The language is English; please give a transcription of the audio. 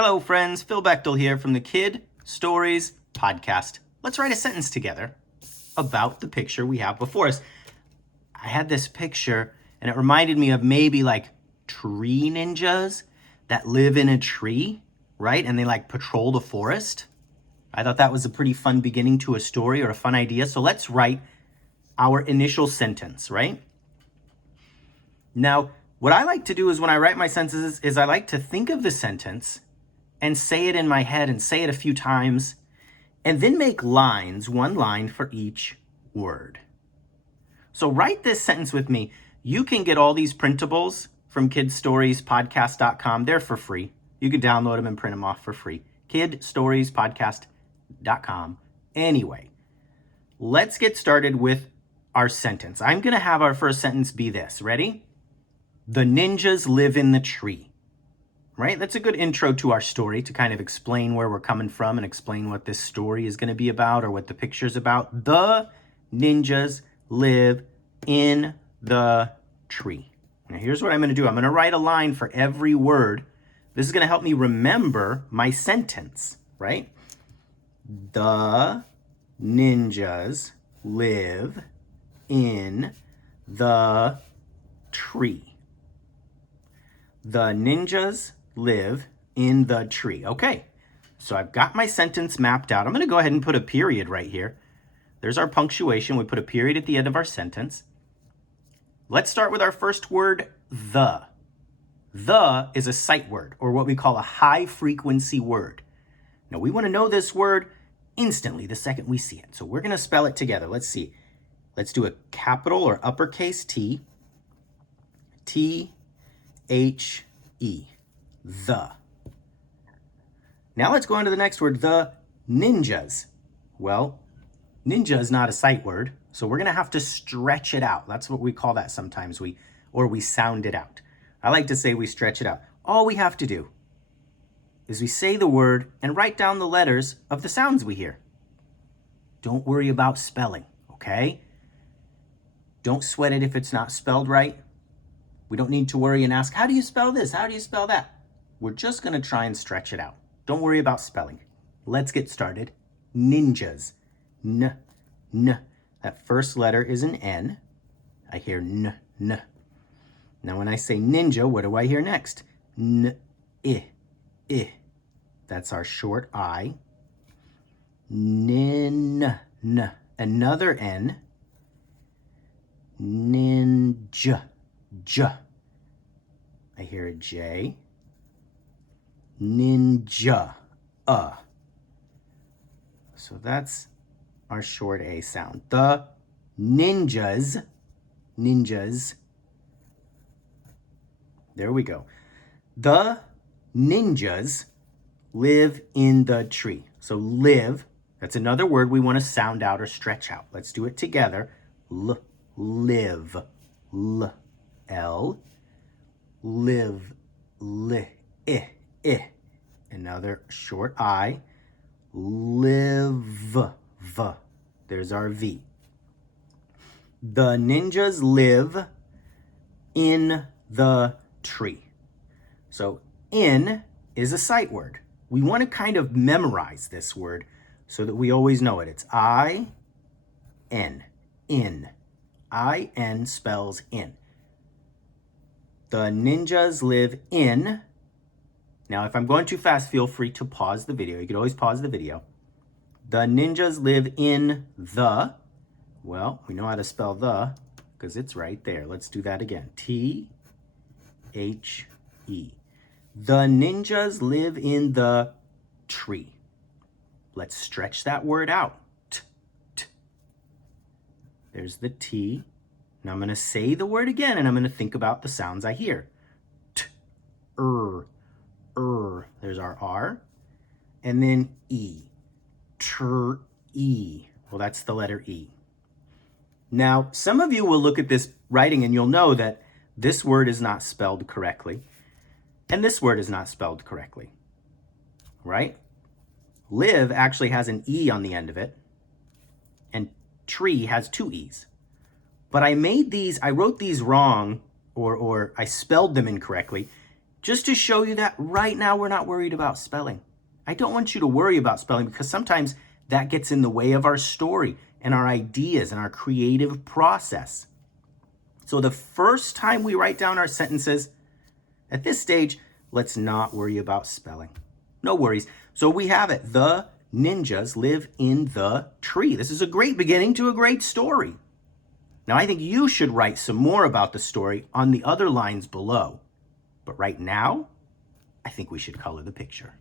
Hello friends, Phil Bechtel here from the Kid Stories Podcast. Let's write a sentence together about the picture we have before us. I had this picture and it reminded me of maybe like tree ninjas that live in a tree, right? And they like patrol the forest. I thought that was a pretty fun beginning to a story or a fun idea. So let's write our initial sentence, right? Now, what I like to do is when I write my sentences is I like to think of the sentence and say it in my head and say it a few times, and then make lines, one line for each word. So write this sentence with me. You can get all these printables from kidstoriespodcast.com. They're for free. You can download them and print them off for free. kidstoriespodcast.com. Anyway, let's get started with our sentence. I'm going to have our first sentence be this. Ready? The ninjas live in the tree. Right? That's a good intro to our story to kind of explain where we're coming from and explain what this story is going to be about or what the picture's about. The ninjas live in the tree. Now here's what I'm going to do. I'm going to write a line for every word. This is going to help me remember my sentence, right? The ninjas live in the tree. The ninjas live in the tree. Okay, so I've got my sentence mapped out. I'm going to go ahead and put a period right here. There's our punctuation. We put a period at the end of our sentence. Let's start with our first word, the. The is a sight word, or what we call a high-frequency word. Now, we want to know this word instantly the second we see it. So we're going to spell it together. Let's see. Let's do a capital or uppercase T. T-H-E. The. Now let's go on to the next word, the ninjas. Well, ninja is not a sight word, so we're going to have to stretch it out. That's what we call that sometimes, we sound it out. I like to say we stretch it out. All we have to do is we say the word and write down the letters of the sounds we hear. Don't worry about spelling, okay? Don't sweat it if it's not spelled right. We don't need to worry and ask, how do you spell this? How do you spell that? We're just going to try and stretch it out. Don't worry about spelling. Let's get started. Ninjas. N, N. That first letter is an N. I hear N, N. Now when I say ninja, what do I hear next? N, I, I. That's our short I. Nin, N. Another N. Ninja, J. I hear a J. Ninja, So that's our short A sound. The ninjas, ninjas. There we go. The ninjas live in the tree. So live, that's another word we want to sound out or stretch out. Let's do it together. Live, L, live, I. Another short I. Live, V. There's our V. The ninjas live in the tree. So in is a sight word. We want to kind of memorize this word so that we always know it. It's I-N, in. I-N spells in. The ninjas live in. Now, if I'm going too fast, feel free to pause the video. You could always pause the video. The ninjas live in the, well, we know how to spell the because it's right there. Let's do that again. T-H-E. The ninjas live in the tree. Let's stretch that word out. T. There's the T. Now I'm going to say the word again, and I'm going to think about the sounds I hear. T, there's our R, and then E. E. Well, that's the letter E. Now, some of you will look at this writing and you'll know that this word is not spelled correctly, and this word is not spelled correctly, right? Live actually has an E on the end of it, and tree has two E's. But I wrote these wrong, or I spelled them incorrectly, just to show you that right now we're not worried about spelling. I don't want you to worry about spelling because sometimes that gets in the way of our story and our ideas and our creative process. So the first time we write down our sentences, at this stage, let's not worry about spelling. No worries. So we have it. The ninjas live in the tree. This is a great beginning to a great story. Now, I think you should write some more about the story on the other lines below. But right now, I think we should color the picture.